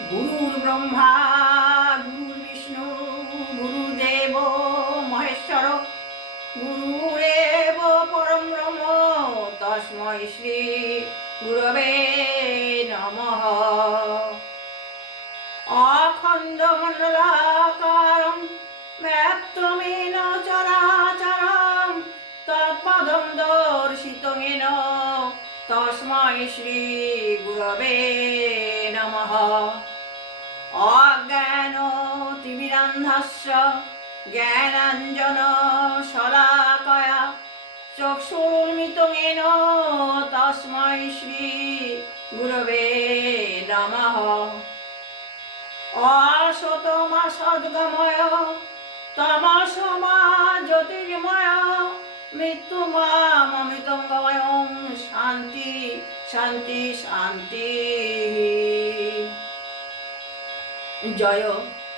গুরুর ব্রহ্মা গুরুর বিষ্ণু গুরুদেব, মহেশ্বর, গুরুরেব, পরম ব্রহ্ম তস্মৈ শ্রী গুরবে নমঃ। অখণ্ড চরাচরম, তৎপদম শ্রী গুরবে জ্ঞানাঞ্জন শলাকয়া। চক্ষুর্মিতমেন তস্মৈ শ্রী গুরবে নমঃ। অসতমা সদ্গময়, তমসমা জ্যোতির্ময় মৃত্যুমামৃতম গময়ম শান্তি শান্তি শান্তি। জয়।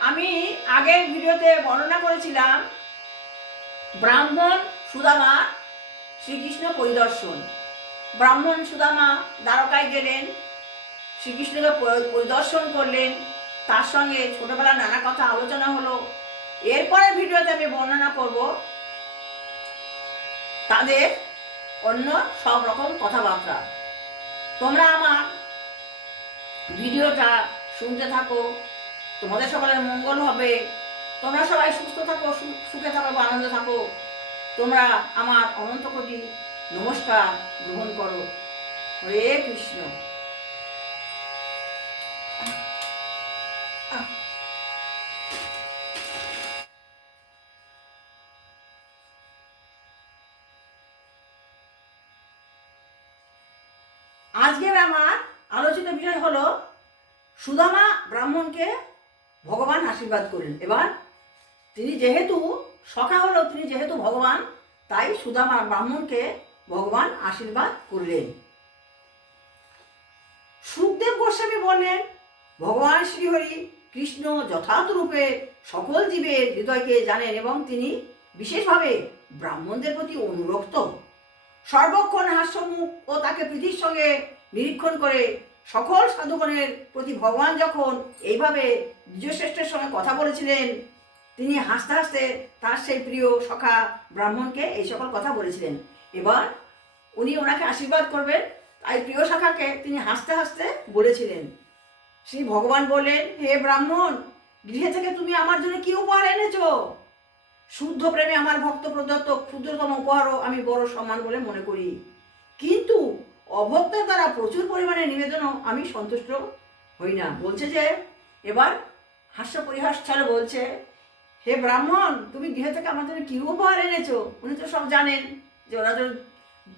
আমি আগের ভিডিওতে বর্ণনা করেছিলাম, ব্রাহ্মণ সুদামা শ্রীকৃষ্ণ পরিদর্শন। ব্রাহ্মণ সুদামা দ্বারকায় গেলেন, শ্রীকৃষ্ণকে পরিদর্শন করলেন, তার সঙ্গে ছোটবেলার নানা কথা আলোচনা হলো। এরপরের ভিডিওতে আমি বর্ণনা করব তাদের অন্য সব রকম কথাবার্তা। তোমরা আমার ভিডিওটা শুনতে থাকো। তোমাদের সকলের মঙ্গল হবে। তোমরা সবাই সুস্থ থাকো সুখে থাকো বা আনন্দে থাকো। তোমরা আমার অনন্ত কোটি নমস্কার গ্রহণ করো। হরে কৃষ্ণ। আশীর্বাদ করলেন এবার তিনি যেহেতু সখা হলো, তিনি যেহেতু ভগবান, তাই সুদামা ব্রাহ্মণকে ভগবান আশীর্বাদ করলেন। সুখদেব গোস্বামী বললেন, ভগবান শ্রীহরি কৃষ্ণ যথার্থ রূপে সকল জীবের হৃদয়কে জানেন এবং তিনি বিশেষভাবে ব্রাহ্মণদের প্রতি অনুরক্ত। সর্বক্ষণ হাস্যমুখ ও তাকে পৃথিবীর সঙ্গে নিরীক্ষণ করে সকল সাধুগণের প্রতি ভগবান যখন এইভাবে দ্বিজশ্রেষ্ঠের সঙ্গে কথা বলেছিলেন, তিনি হাসতে হাসতে তার সেই প্রিয় সখা ব্রাহ্মণকে এই সকল কথা বলেছিলেন। এবার উনি ওনাকে আশীর্বাদ করবেন, তাই প্রিয় সখাকে তিনি হাসতে হাসতে বলেছিলেন। শ্রী ভগবান বললেন, হে ব্রাহ্মণ, গৃহে থেকে তুমি আমার জন্য কি উপহার এনেছো? শুদ্ধ প্রেমে আমার ভক্ত প্রদত্ত ক্ষুদ্রতম উপহারও আমি বড় সম্মান বলে মনে করি। কিন্তু অভক্তের দ্বারা প্রচুর পরিমাণে নিবেদনও আমি সন্তুষ্ট হই না। বলছে যে, এবার হাস্য পরিহাস ছাড়া, বলছে। হে ব্রাহ্মণ, তুমি গৃহ থেকে আমার জন্য কী উপহার এনেছো? উনি তো সব জানেন যে ওরা তো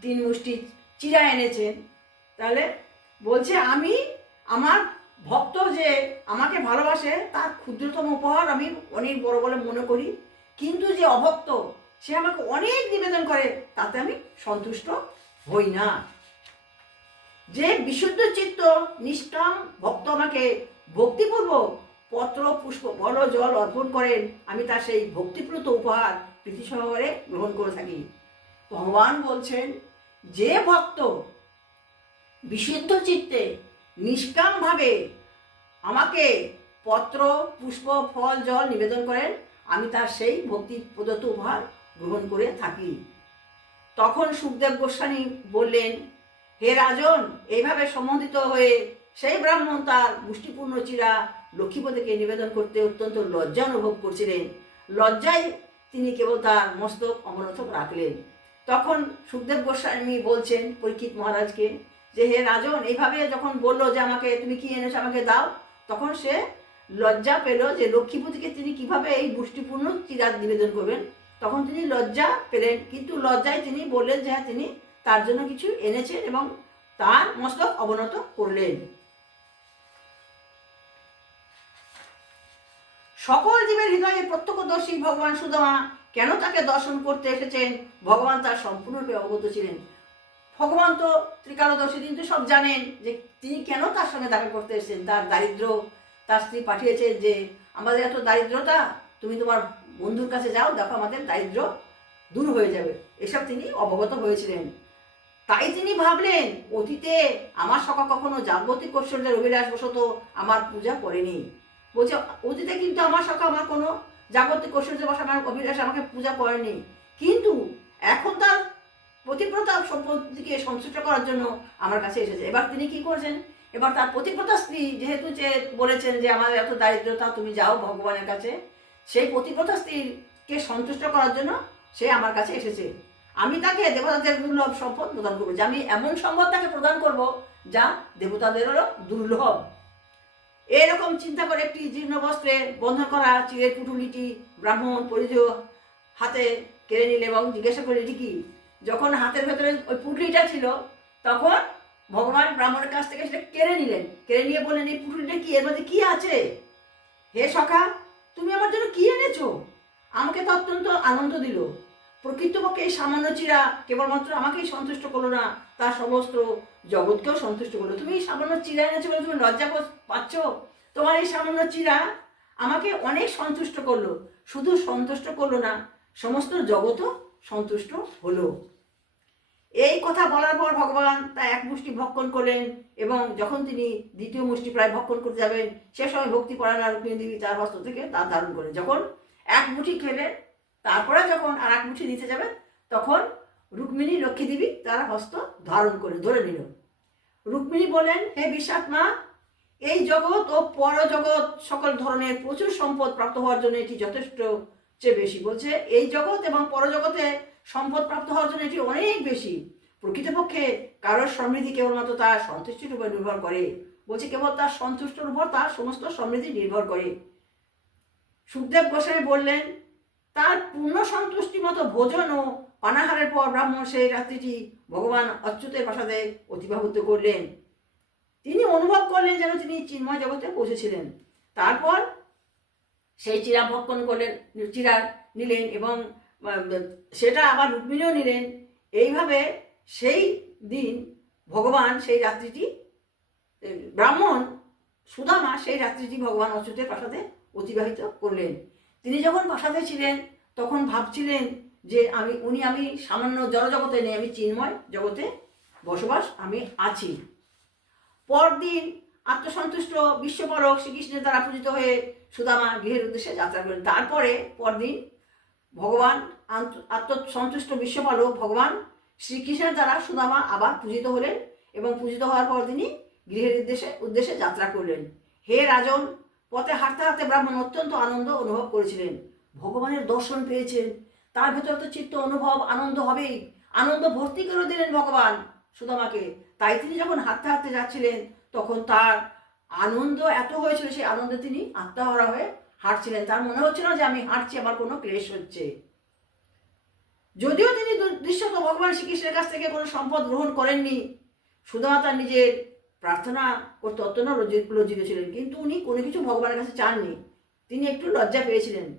তিন মুষ্টি চিরা এনেছেন। তাহলে বলছে, আমি আমার ভক্ত যে আমাকে ভালোবাসে, তার ক্ষুদ্রতম উপহার আমি অনেক বড় বলে মনে করি। কিন্তু যে অভক্ত, সে আমাকে অনেক নিবেদন করে, তাতে আমি সন্তুষ্ট হই না। যে বিশুদ্ধ চিত্ত নিষ্কাম ভক্ত আমাকে ভক্তিপূর্বক পত্র, পুষ্প ও জল অর্পণ করেন, আমি তার সেই ভক্তিপ্রত উপহার প্রীতি সহকারে গ্রহণ করে থাকি। ভগবান বলছেন, যে ভক্ত বিশুদ্ধ চিত্তে নিষ্কামভাবে আমাকে পত্র, পুষ্প, ফল, জল নিবেদন করেন, আমি তার সেই ভক্তি প্রদত্ত উপহার গ্রহণ করে থাকি। তখন সুখদেব গোস্বামী বললেন হে রাজন, এইভাবে সম্বন্ধিত হয়ে সেই ব্রাহ্মণ তার মুষ্টিপূর্ণ চিরা লক্ষ্মীপতিকে নিবেদন করতে অত্যন্ত লজ্জা অনুভব করছিলেন। লজ্জায় তিনি কেবল তার মস্তক অবনত রাখলেন। তখন সুখদেব গোস্বামী বলছেন পরীক্ষিত মহারাজকে যে, হে রাজন, এইভাবে যখন বলল যে আমাকে তুমি কি এনেছো, আমাকে দাও, তখন সে লজ্জা পেল যে লক্ষ্মীপতিকে তিনি কীভাবে এই মুষ্টিপূর্ণ চিরাত নিবেদন করবেন। তখন তিনি লজ্জা পেলেন, কিন্তু লজ্জায় তিনি বললেন যে হ্যাঁ তিনি তার জন্য কিছু এনেছেন এবং তার মস্তক অবনত করলেন। সকল জীবের হৃদয়ে প্রত্যক্ষদর্শী ভগবান সুদামা কেন তাকে দর্শন করতে এসেছেন? ভগবান তার সম্পূর্ণরূপে অবগত ছিলেন। ভগবান তো ত্রিকালদর্শী কিন্তু সব জানেন যে তিনি কেন তার সঙ্গে দেখা করতে এসেছেন, তার দারিদ্র। তার স্ত্রী পাঠিয়েছেন যে, আমাদের এত দারিদ্রতা, তুমি তোমার বন্ধুর কাছে যাও, দেখো আমাদের দারিদ্র দূর হয়ে যাবে। এসব তিনি অবগত হয়েছিলেন। তাই তিনি ভাবলেন, অতীতে আমার সকা কখনো জাগতিক অভিলাষ বশত আমার পূজা করেনি। বলছে, অতীতে কিন্তু আমার সকা আমার কোনো জাগতিক ঐশ্বর্য বসে আমার অভিলাষ আমাকে পূজা করেনি। কিন্তু এখন তার প্রতিব্রতা সম্পত্তিকে সন্তুষ্ট করার জন্য আমার কাছে এসেছে। এবার তিনি কি করছেন? এবার তার প্রতিব্রতা স্ত্রী যেহেতু যে বলেছেন যে, আমার এত দারিদ্রতা, তুমি যাও ভগবানের কাছে। সেই প্রতিব্রতা স্ত্রীকে সন্তুষ্ট করার জন্য সে আমার কাছে এসেছে। আমি তাকে দেবতাদের দুর্লভ সম্পদ প্রদান করব। যে আমি এমন সম্পদ তাকে প্রদান করব যা দেবতাদেরও দুর্লভ। এরকম চিন্তা করে একটি জীর্ণ বস্ত্রে বন্ধন করা, চিরের পুটুলিটি ব্রাহ্মণ পরিধেয় হাতে কেড়ে নিলে এবং জিজ্ঞাসা করে এটি কি? যখন হাতের ভেতরে ওই পুটলিটা ছিল, তখন ভগবান ব্রাহ্মণের কাছ থেকে সেটা কেড়ে নিলেন। কেড়ে নিয়ে বললেন, এই পুটলিটা কি? এর মধ্যে কি আছে? হে সখা, তুমি আমার জন্য কি এনেছো? আমাকে তো অত্যন্ত আনন্দ দিল। প্রকৃতপক্ষে এই সামান্য চিরা কেবলমাত্র আমাকেই সন্তুষ্ট করল না, তার সমস্ত জগৎকেও সন্তুষ্ট করল। তুমি এই সামান্য চিরা এনেছো বলে তুমি লজ্জা পাচ্ছ? তোমার এই সামান্য চিরা আমাকে অনেক সন্তুষ্ট করল। শুধু সন্তুষ্ট করল না, সমস্ত জগৎও সন্তুষ্ট হলো। এই কথা বলার পর ভগবান তা এক মুষ্টি ভক্ষণ করলেন এবং যখন তিনি দ্বিতীয় মুষ্টি প্রায় ভক্ষণ করতে যাবেন, সে সময় ভক্তি পরায়ণা রুক্মিণী দেবী তার হস্ত থেকে তা ধারণ করেন যখন এক মুঠি খেলেন তারপরে যখন আর এক মুঠি দিতে যাবে, তখন রুক্মিণী লক্ষ্মী দেবী তার হস্ত ধারণ করে, ধরে নিল। রুক্মিণী বলেন হে বিষাত্মা এই জগৎ ও পরজগৎ সকল ধরনের প্রচুর সম্পদ প্রাপ্ত হওয়ার জন্য এটি যথেষ্ট চেয়ে বেশি। বলছে, এই জগৎ এবং পরজগতে সম্পদ প্রাপ্ত হওয়ার জন্য এটি অনেক বেশি। প্রকৃতপক্ষে কারোর সমৃদ্ধি কেবলমাত্র তার সন্তুষ্টির উপর নির্ভর করে। বলছে, কেবল তার সন্তুষ্টর উপর তার সমস্ত সমৃদ্ধি নির্ভর করে। সুখদেব গোস্বামী বললেন তার পূর্ণ সন্তুষ্টি মতো ভোজন ও পানাহারের পর ব্রাহ্মণ সেই রাত্রিটি ভগবান অচ্যুতের প্রাসাদে অতিবাহিত করলেন। তিনি অনুভব করলেন যেন তিনি চিন্ময় জগতে পৌঁছেছিলেন। তারপর সেই চিরা ভক্ষণ করলেন, চিরা নিলেন এবং সেটা আবার রুক্মিণীও নিলেন। এইভাবে সেই দিন ভগবান সেই রাত্রিটি ব্রাহ্মণ সুদামা সেই রাত্রিটি ভগবান অচ্যুতের প্রাসাদে অতিবাহিত করলেন। তিনি যখন প্রাসাদে ছিলেন, তখন ভাবছিলেন যে আমি, উনি আমি সামান্য জড়জগতে নেই, আমি চিন্ময় জগতে বসবাস আমি আছি। পরদিন আত্মসন্তুষ্ট বিশ্বপরক শ্রীকৃষ্ণের দ্বারা পূজিত হয়ে সুদামা গৃহের উদ্দেশ্যে যাত্রা করেন। তারপরে পরদিন ভগবান আত্মসন্তুষ্ট বিশ্বপালক ভগবান শ্রীকৃষ্ণের দ্বারা সুদামা আবার পূজিত হলেন এবং পূজিত হওয়ার পর তিনি গৃহের উদ্দেশ্যে উদ্দেশ্যে যাত্রা করলেন। হে রাজন পথে হাঁটতে হাঁটতে ব্রাহ্মণ অত্যন্ত আনন্দ অনুভব করেছিলেন। ভগবানের দর্শন পেয়েছেন। তার ভেতরে তো চিত্ত, অনুভব, আনন্দ হবেই। আনন্দ ভর্তি করে দিলেন ভগবান সুদামাকে। তাই তিনি যখন হাঁটতে হাঁটতে যাচ্ছিলেন, তখন তার আনন্দ এত হয়েছিল, সেই আনন্দে তিনি আত্মাহারা হয়ে হাঁটছিলেন। তার মনে হচ্ছিল যে আমি হাঁটছি, আমার কোনো ক্লেশ হচ্ছে। যদিও তিনি দৃশ্যত ভগবান শ্রীকৃষ্ণের কাছ থেকে কোনো সম্পদ গ্রহণ করেননি, সুদামা তার নিজের প্রার্থনা করতে অত্যন্ত লজ্জি- লজ্জিত ছিলেন। কিন্তু উনি কোনো কিছু ভগবানের কাছে চাননি। তিনি একটু লজ্জা পেয়েছিলেন।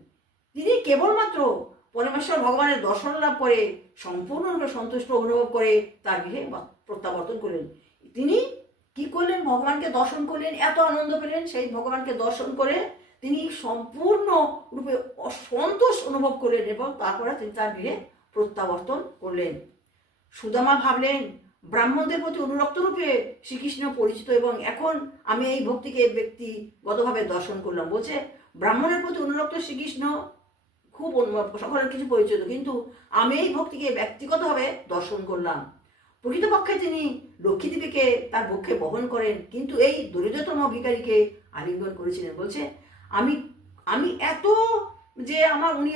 তিনি কেবলমাত্র পরমেশ্বর ভগবানের দর্শন লাভ করে, সম্পূর্ণরূপে সন্তুষ্ট অনুভব করে তার গৃহে প্রত্যাবর্তন করলেন। তিনি কি করলেন? ভগবানকে দর্শন করলেন, এত আনন্দ পেলেন, সেই ভগবানকে দর্শন করে তিনি সম্পূর্ণ রূপে অসন্তোষ অনুভব করলেন এবং তারপরে তিনি তার গৃহে প্রত্যাবর্তন করলেন। সুদামা ভাবলেন ব্রাহ্মণদের প্রতি অনুরক্ত রূপে শ্রীকৃষ্ণ পরিচিত এবং এখন আমি এই ভক্তিকে ব্যক্তিগতভাবে দর্শন করলাম। বলছে, ব্রাহ্মণের প্রতি অনুরক্ত শ্রীকৃষ্ণ খুব সকলের কিছু পরিচিত, কিন্তু আমি এই ভক্তিকে ব্যক্তিগতভাবে দর্শন করলাম। প্রকৃতপক্ষে তিনি লক্ষ্মীদেবীকে তার পক্ষে বহন করেন, কিন্তু এই দরিদ্রতম ভিকারীকে আলিঙ্গন করেছিলেন। বলছে, আমি আমি এত যে আমার উনি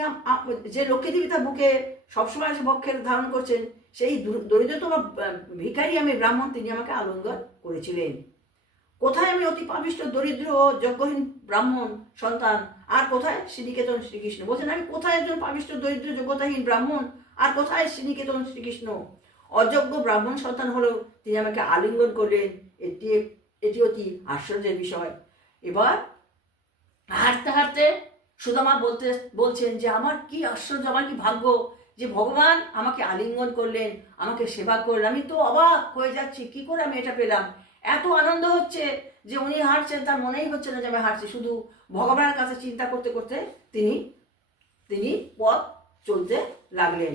যে লক্ষ্মীদেবী তার বুকে সবসময় এসে বক্ষের ধারণ করছেন সেই দরিদ্রতম ভিখারি আমি ব্রাহ্মণ, তিনি আমাকে আলিঙ্গন করেছিলেন। কোথায় আমি অতি পাপিষ্ট, দরিদ্র ও যজ্ঞহীন ব্রাহ্মণ, সন্তান? আর কোথায়? শ্রীনিকেতন শ্রীকৃষ্ণ। বলছেন, আমি কোথায় একজন পাপিষ্ট, দরিদ্র যোগ্যতাহীন ব্রাহ্মণ? আর কোথায় শ্রীনিকেতন শ্রীকৃষ্ণ? অযোগ্য ব্রাহ্মণ, সন্তান হলেও তিনি আমাকে আলিঙ্গন করলেন। এটি এটি অতি আশ্চর্যের বিষয়। এবার হাঁটতে হাঁটতে সুদামা বলতে, বলছেন যে, আমার কি আশ্চর্য, আমার কি ভাগ্য? যে ভগবান আমাকে আলিঙ্গন করলেন, আমাকে সেবা করলেন। আমি তো অবাক হয়ে যাচ্ছি, কি করে আমি এটা পেলাম? এত আনন্দ হচ্ছে যে উনি হাঁটছেন, তার মনেই হচ্ছে না যে আমি হাঁটছি। শুধু ভগবানের কাছে চিন্তা করতে করতে তিনি তিনি পথ চলতে লাগলেন।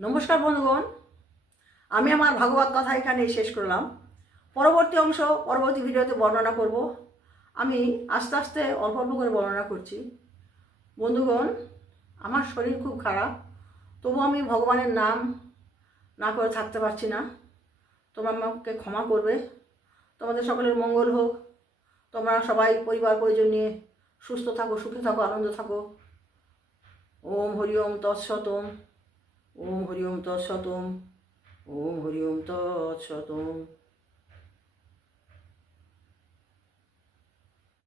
নমস্কার বন্ধুগণ, আমি আমার ভাগবত কথা এখানেই শেষ করলাম। পরবর্তী অংশ, পরবর্তী ভিডিওতে বর্ণনা করব। আমি আস্তে আস্তে অল্প অল্প করে বর্ণনা করছি। বন্ধুগণ আমার শরীর খুব খারাপ তবু আমি ভগবানের নাম না করে থাকতে পারছি না। তোমরা আমাকে ক্ষমা করবে। তোমাদের সকলের মঙ্গল হোক। তোমরা সবাই পরিবার, পরিজন নিয়ে সুস্থ থাকো, সুখে থাকো, আনন্দ থাকো। ওম হরি ওম তৎসতম। ওম হরি ওম তৎসতম। ওম হরি ওম তৎসতম।